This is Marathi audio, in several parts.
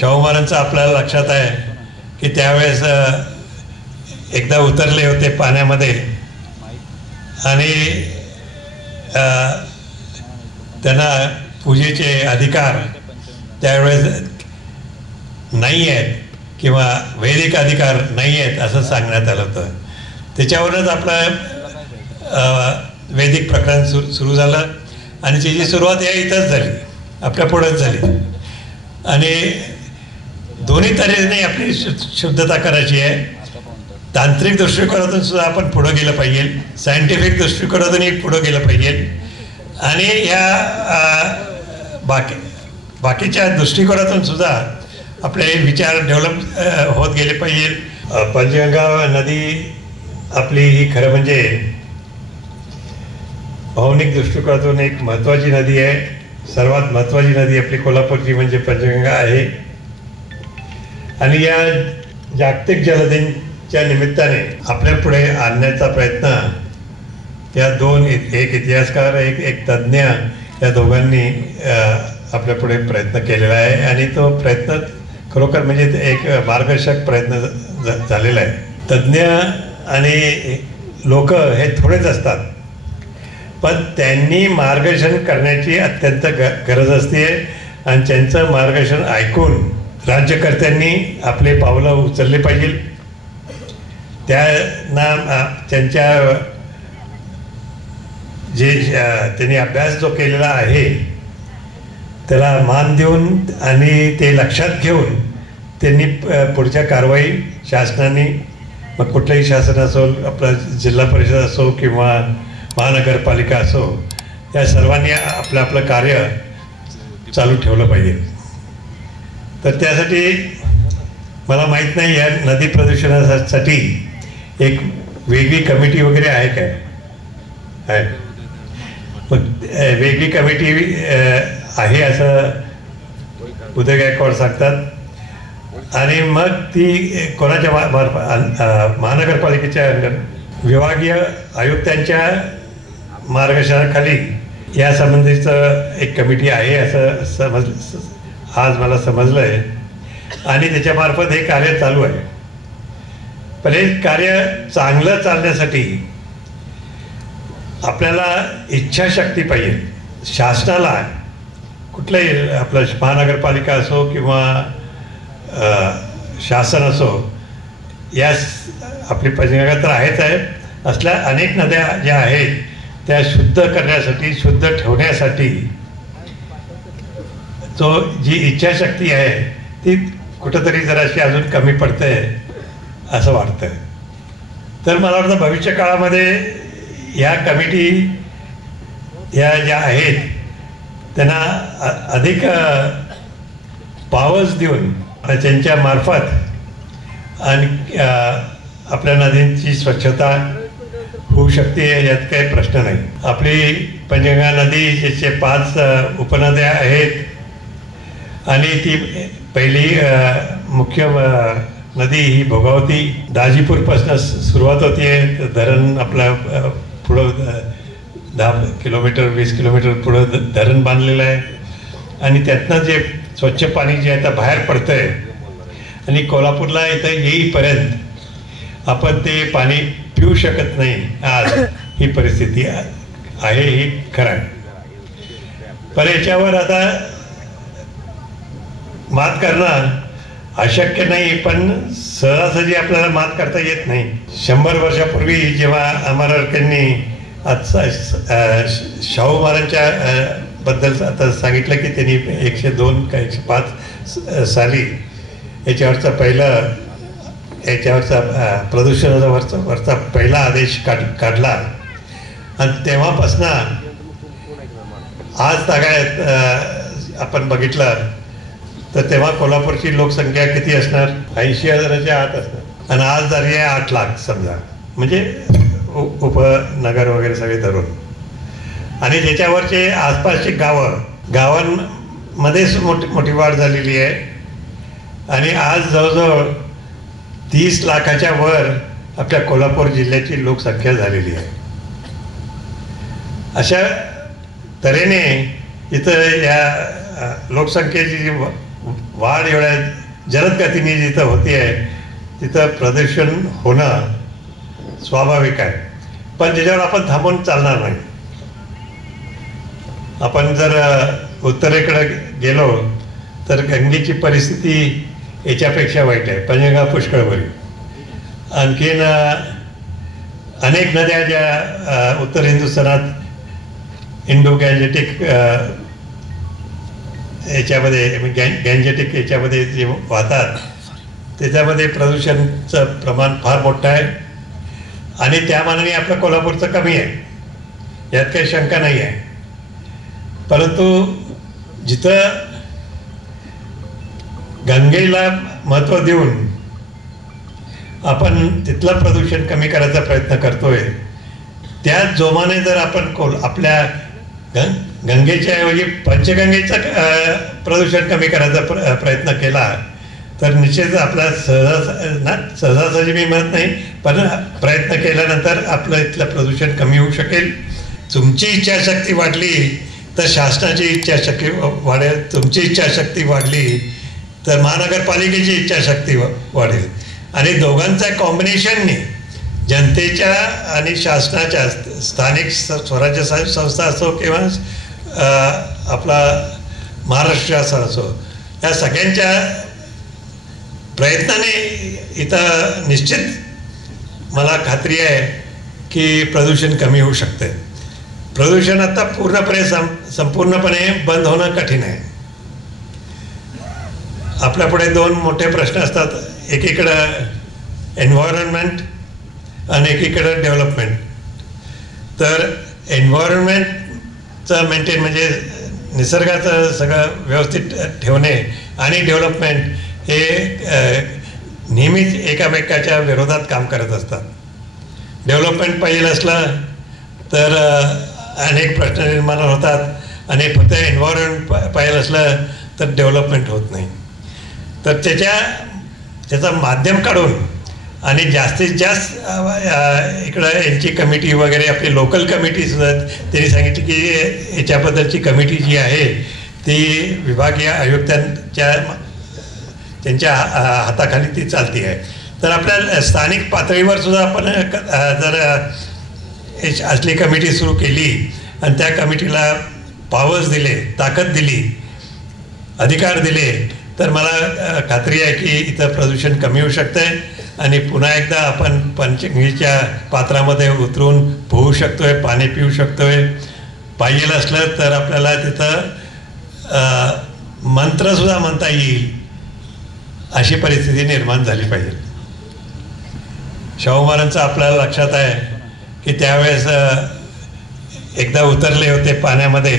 शाहू महाराजांचं आपल्याला लक्षात आहे की त्यावेळेस एकदा उतरले होते पाण्यामध्ये आणि त्यांना पूजेचे अधिकार त्यावेळेस नाही आहेत किंवा वैदिक अधिकार नाही आहेत असं सांगण्यात आलं होतं. त्याच्यावरच आपलं वैदिक प्रकरण सुरू झालं आणि त्याची सुरुवात या इथंच झाली, आपल्या पुढंच झाली. आणि दोन्ही तऱ्हेने आपली शुद्धता करायची आहे. तांत्रिक दृष्टिकोनातून सुद्धा आपण पुढं गेलं पाहिजे, सायंटिफिक दृष्टिकोनातूनही पुढं गेलं पाहिजे आणि या बाकीच्या दृष्टिकोनातून सुद्धा आपले विचार डेव्हलप होत गेले पाहिजे. पंचगंगा नदी आपली ही खरं म्हणजे भावनिक दृष्टिकोनातून एक महत्त्वाची नदी आहे. सर्वात महत्त्वाची नदी आपली कोल्हापूरची म्हणजे पंचगंगा आहे. आणि या जागतिक जलदिनच्या निमित्ताने आपल्या पुढे आणण्याचा प्रयत्न या दोन, एक इतिहासकार एक तज्ज्ञ, या दोघांनी आपल्या पुढे प्रयत्न केलेला आहे. आणि तो प्रयत्न खरोखर म्हणजे एक मार्गदर्शक प्रयत्न झालेला आहे. तज्ज्ञ आणि लोक हे थोडेच असतात, पण त्यांनी मार्गदर्शन करण्याची अत्यंत गरज असते आणि त्यांचं मार्गदर्शन ऐकून राज्यकर्त्यांनी आपले पावलं उचलले पाहिजे. त्यांना त्यांच्या जे त्यांनी अभ्यास जो केलेला आहे त्याला मान देऊन आणि ते लक्षात घेऊन त्यांनी पुढच्या कारवाई शासनाने, मग कुठलंही शासन असो, आपलं जिल्हा परिषद असो किंवा महानगरपालिका असो, या सर्वांनी आपलं आपलं कार्य चालू ठेवलं पाहिजे. तर त्यासाठी मला माहीत नाही या नदी प्रदूषणासाठी एक वेगळी कमिटी वगैरे आहे काय? आहे. मग वेगळी कमिटी आहे असं उदय गायकवाड सांगतात. आणि मग ती कोणाच्या महानगरपालिकेच्या विभागीय आयुक्तांच्या मार्गदर्शनाखाली या संबंधीचं एक कमिटी आहे असं आज मला समजलं आहे. आणि त्याच्यामार्फत हे कार्य चालू आहे. पण हे कार्य चांगलं चालण्यासाठी आपल्याला इच्छाशक्ती पाहिजे. शासनाला कुठलंही आपलं महानगरपालिका असो किंवा शासन असो, या आपली पंचगंगा तर आहेच आहे, असल्या अनेक नद्या ज्या आहेत त्या शुद्ध करण्यासाठी, शुद्ध ठेवण्यासाठी तो जी इच्छाशक्ती आहे ती कुठंतरी जराशी अजून कमी पडते असं वाटतं. तर मला वाटतं भविष्य काळामध्ये ह्या कमिटी ह्या ज्या आहेत त्यांना अधिक पावर्स देऊन त्यांच्या मार्फत आणि आपल्या नदींची स्वच्छता होऊ शकते, यात काही प्रश्न नाही. आपली पंचगंगा नदी ज्याचे 5 उपनद्या आहेत आणि ती पहिली मुख्य नदी ही भोगावती दाजीपूरपासून सुरुवात होती आहे. धरण आपल्या पुढं 10 किलोमीटर 20 किलोमीटर पुढं धरण बांधलेलं आहे आणि त्यातनं जे स्वच्छ पाणी जे आता बाहेर पडतं आहे आणि कोल्हापूरला इथं येईपर्यंत आपण ते पाणी पिऊ शकत नाही. आज ही परिस्थिती आहे, ही खरं आहे. पण याच्यावर आता मात करणं अशक्य नाही, पण सहजासहजी आपल्याला मात करता येत नाही. 100 वर्षापूर्वी जेव्हा आंबेडकरांनी शाहू महाराजांच्या बद्दल आता सांगितलं की त्यांनी 102 का 105 साली याच्यावरचा प्रदूषणाचा वरचा पहिला आदेश काढला आणि तेव्हापासून आज तागायत आपण बघितलं तर तेव्हा कोल्हापूरची लोकसंख्या किती असणार? 80,000च्या आत असणार आणि आज झाली आहे 8 लाख समजा, म्हणजे उपनगर वगैरे सगळे धरून. आणि त्याच्यावरचे आसपासची गावांमध्येच मोठी वाढ झालेली आहे आणि आज जवळजवळ 30 लाखाच्या वर आपल्या कोल्हापूर जिल्ह्याची लोकसंख्या झालेली आहे. अशा तऱ्हेने इथं या लोकसंख्येची जी वाढ एवढ्या जलद गतीने जिथं होती आहे तिथं प्रदूषण होणं स्वाभाविक आहे, पण त्याच्यावर आपण थांबून चालणार नाही. आपण जर उत्तरेकडे गेलो तर गंगेची परिस्थिती याच्यापेक्षा वाईट आहे, पंचगंगा पुष्कळभरी. आणखीन अनेक नद्या ज्या उत्तर हिंदुस्थानात इंडो गँजेटिक याच्यामध्ये गँजेटिक याच्यामध्ये जे वाहतात त्याच्यामध्ये प्रदूषणाचं प्रमाण फार मोठं आहे आणि त्या मानाने आपलं कोल्हापूरचं कमी आहे, यात काही शंका नाही आहे. परंतु जिथं गंगेला महत्त्व देऊन आपण तिथलं प्रदूषण कमी करायचा प्रयत्न करतोय, त्याच जोमाने जर आपण आपल्या गंगेच्या ऐवजी पंचगंगेचं प्रदूषण कमी करायचा प्रयत्न केला तर निश्चित आपला सहजासहजी मी म्हणत नाही, पण प्रयत्न केल्यानंतर आपलं इथलं प्रदूषण कमी होऊ शकेल. तुमची इच्छाशक्ती वाढली तर शासनाची इच्छाशक्ती वाढेल, तुमची इच्छाशक्ती वाढली तर महानगरपालिकेची इच्छाशक्ती वाढेल आणि दोघांच्या कॉम्बिनेशनने जनतेच्या आणि शासनाच्या स्थानिक स्वराज्य संस्था असो किंवा आपला महाराष्ट्र शासन असो, या सगळ्यांच्या प्रयत्नाने इथं निश्चित मला खात्री आहे की प्रदूषण कमी होऊ शकते. प्रदूषण आता पूर्णपणे संपूर्णपणे बंद होणं कठीण आहे. आपल्यापुढे दोन मोठे प्रश्न असतात, एकीकडं एन्व्हायरमेंट आणि एकीकडं डेव्हलपमेंट. तर एन्व्हायरमेंटचं मेंटेन म्हणजे निसर्गाचं सगळं व्यवस्थित ठेवणे आणि डेव्हलपमेंट हे नेहमीच एकामेकाच्या विरोधात काम करत असतात. डेव्हलपमेंट पाहिजे असलं तर अनेक प्रश्न निर्माण होतात आणि फक्त एन्व्हायरमेंट पाहिजे असलं तर डेव्हलपमेंट होत नाही. तर त्याचं माध्यम काढून आणि जास्तीत जास्त इकडं यांची कमिटी वगैरे आपली लोकल कमिटीसुद्धा त्यांनी सांगितली की याच्याबद्दलची कमिटी जी आहे ती विभागीय आयुक्तांच्या त्यांच्या हाताखाली ती चालती आहे. तर आपल्या स्थानिक पातळीवर सुद्धा आपण जर असली कमिटी सुरू केली आणि त्या कमिटीला पॉवर्स दिले, ताकद दिली, अधिकार दिले तर मला खात्री आहे की इथं प्रदूषण कमी होऊ शकतं आणि पुन्हा एकदा आपण पंचगंगेच्या पात्रामध्ये उतरून पोहू शकतोय, पाणी पिऊ शकतोय. पाहिजे असलं तर आपल्याला तिथं मंत्रसुद्धा म्हणता येईल अशी परिस्थिती निर्माण झाली पाहिजे. शाहू महाराजांचं आपल्याला लक्षात आहे की त्यावेळेस एकदा उतरले होते पाण्यामध्ये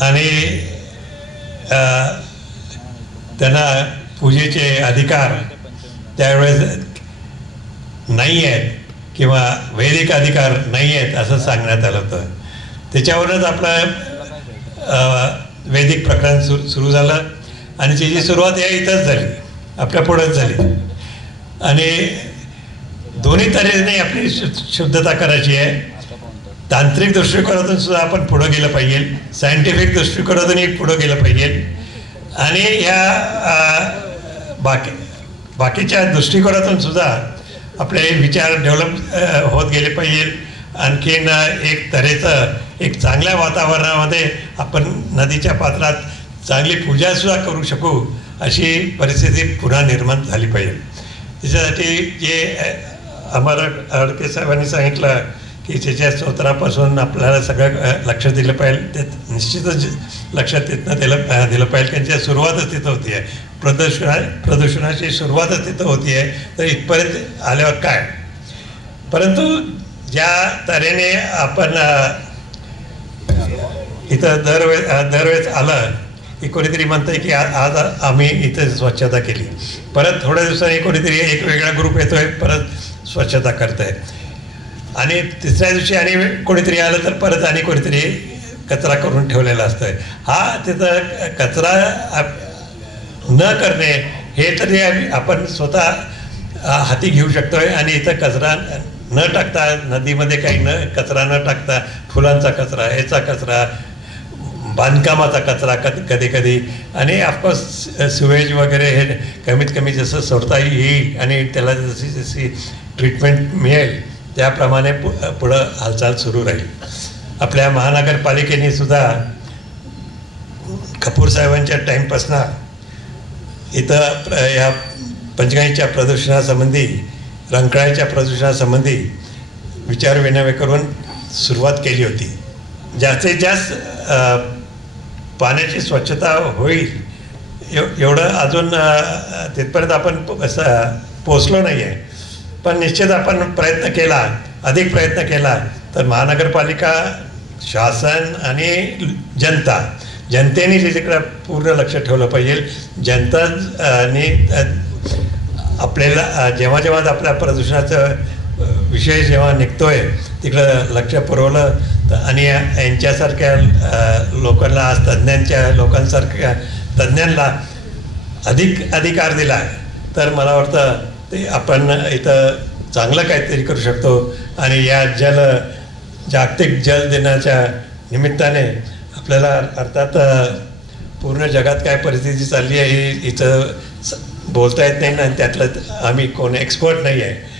आणि त्यांना पूजेचे अधिकार त्यावेळेस नाही आहेत किंवा वैदिक अधिकार नाही आहेत असं सांगण्यात आलं होतं. त्याच्यावरच आपलं वैदिक प्रकरण सुरू झालं आणि त्याची सुरुवात या इथंच झाली, आपल्या पुढंच झाली. आणि दोन्ही तऱ्हेने आपली शुद्धता करायची आहे. तांत्रिक दृष्टिकोनातून सुद्धा आपण पुढं गेलं पाहिजे, सायंटिफिक दृष्टिकोनातूनही पुढं गेलं पाहिजे आणि ह्या बाकीच्या दृष्टिकोनातून सुद्धा आपले विचार डेव्हलप होत गेले पाहिजे. आणखीन एक तऱ्हेचं एक चांगल्या वातावरणामध्ये आपण नदीच्या पात्रात चांगली पूजासुद्धा करू शकू अशी परिस्थिती पुन्हा निर्माण झाली पाहिजे. त्याच्यासाठी जे आम्हाला अडके साहेबांनी सांगितलं की त्याच्या स्तोत्रापासून आपल्याला सगळं लक्ष दिलं पाहिजे, ते निश्चितच लक्षात तिथनं दिलं पाहिजे. त्यांची सुरुवातच तिथं होती आहे, प्रदूषणाची सुरुवातच तिथं होती आहे. तर इथपर्यंत आल्यावर काय, परंतु ज्या तऱ्हेने आपण इथं दरवेळेस आलं की कोणीतरी म्हणतं की आज आम्ही इथं स्वच्छता केली, परत थोड्या दिवसांनी कोणीतरी एक वेगळा ग्रुप येतो आहे परत स्वच्छता करत आहे आणि तिसऱ्या दिवशी आणि कोणीतरी आलं तर परत आणि कोणीतरी कचरा करून ठेवलेला असतं आहे. हा तिथं कचरा न करणे हे तरी आपण स्वतः हाती घेऊ शकतो आहे आणि इथं कचरा न टाकता, नदीमध्ये काही कचरा न टाकता, फुलांचा कचरा, याचा कचरा, बांधकामाचा कचरा कधी कधी आणि ऑफकोर्स सिवेज वगैरे हे कमीत कमी जसं सोडता येईल आणि त्याला जशी जशी ट्रीटमेंट मिळेल त्याप्रमाणे पुढं हालचाल सुरू राहील. आपल्या महानगरपालिकेने सुद्धा कपूर साहेबांच्या टाईमपासनं इथं या पंचगंगेच्या प्रदूषणासंबंधी रंकाळ्याच्या प्रदूषणासंबंधी विचारविनिमय करून सुरुवात केली होती. जास्तीत जास्त पाण्याची स्वच्छता होईल एवढं अजून तिथपर्यंत आपण पोचलो नाही आहे. पण निश्चित आपण प्रयत्न केला, अधिक प्रयत्न केला तर महानगरपालिका, शासन आणि जनतेने तिकडं पूर्ण लक्ष ठेवलं पाहिजे. जनताने आपल्याला जेव्हा आपल्या प्रदूषणाचं विषय जेव्हा निघतोय तिकडं लक्ष पुरवलं तर आणि यांच्यासारख्या लोकांना आज लोकांसारख्या तज्ज्ञांना अधिक अधिकार दिला तर मला वाटतं ते आपण इथं चांगलं काहीतरी करू शकतो. आणि या जागतिक जल दिनाच्या निमित्ताने आपल्याला अर्थात पूर्ण जगात काय परिस्थिती चालली आहे हे इथं बोलता येत नाही ना, त्यातलं आम्ही कोण एक्सपर्ट नाही आहे.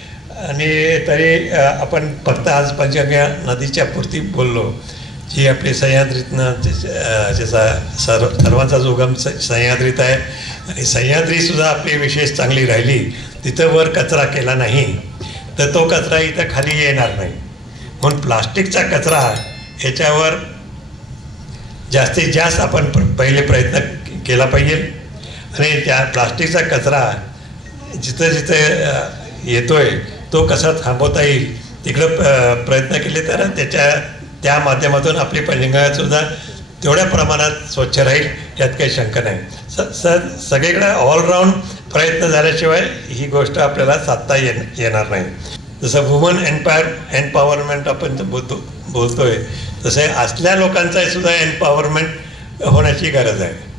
आणि तरी आपण फक्त आज पंचगंगा नदीच्या पुरती बोललो, जी आपली सह्याद्रीतनं ज्याचा सर्वांचाच उगम सह्याद्रीत आहे आणि सह्याद्रीसुद्धा आपली विशेष चांगली राहिली. तिथं वर कचरा केला नाही तर तो कचरा इथं खाली येणार नाही. म्हणून प्लास्टिकचा कचरा याच्यावर जास्तीत जास्त आपण पहिले प्रयत्न केला पाहिजे. आणि त्या प्लास्टिकचा कचरा जिथं येतोय तो कसा थांबवता येईल तिकडं प्रयत्न केले तर त्या माध्यमातून आपली पंचगंगासुद्धा तेवढ्या प्रमाणात स्वच्छ राहील यात काही शंका नाही. सगळीकडे ऑलराऊंड प्रयत्न झाल्याशिवाय ही गोष्ट आपल्याला साधता येणार नाही. जसं वुमन एम्पॉवरमेंट आपण बोलतोय तसे असल्या लोकांचा सुद्धा एम्पॉवरमेंट होण्याची गरज आहे.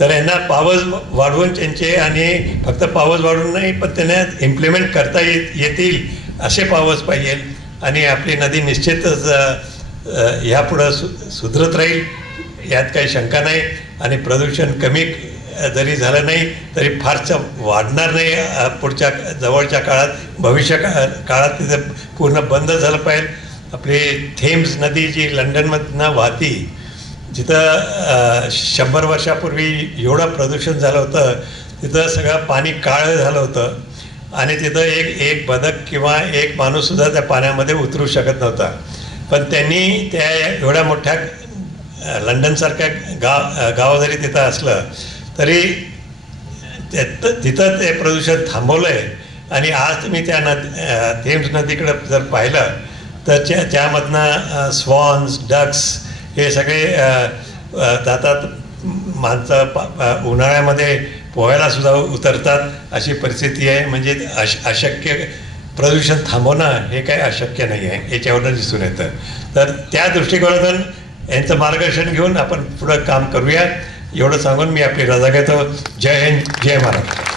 तर यांना पावर्स वाढवून त्यांचे आणि फक्त पावर्स वाढवून नाही पण त्यांना इम्प्लिमेंट करता येतील असे पावर्स पाहिजे. आणि आपली नदी निश्चितच ह्यापुढं सुधरत राहील यात काही शंका नाही. आणि प्रदूषण कमी जरी झालं नाही तरी फारसं वाढणार नाही पुढच्या जवळच्या काळात. भविष्य काळात तिथं पूर्ण बंद झालं पाहिजे. आपली थेम्स नदी जी लंडनमधनं वाहती जिथं 100 वर्षापूर्वी एवढं प्रदूषण झालं होतं तिथं सगळं पाणी काळं झालं होतं आणि तिथं एक बदक किंवा एक माणूससुद्धा त्या पाण्यामध्ये उतरू शकत नव्हता. पण त्यांनी त्या एवढ्या मोठ्या लंडनसारख्या गाव जरी तिथं असलं तरी तिथं ते प्रदूषण थांबवलं आहे. आणि आज तुम्ही त्या थेम्स नदीकडं जर पाहिलं तर त्यामधनं स्वॉन्स, डक्स हे सगळे जातात. माणसं उन्हाळ्यामध्ये पोहायलासुद्धा उतरतात अशी परिस्थिती आहे. म्हणजे अशक्य प्रदूषण थांबवणं हे काही अशक्य नाही आहे याच्यावरून दिसून येतं. तर त्या दृष्टिकोनातून यांचं मार्गदर्शन घेऊन आपण पुढं काम करूया एवढं सांगून मी आपली रजा घेतो. जय हिंद, जय महाराष्ट्र.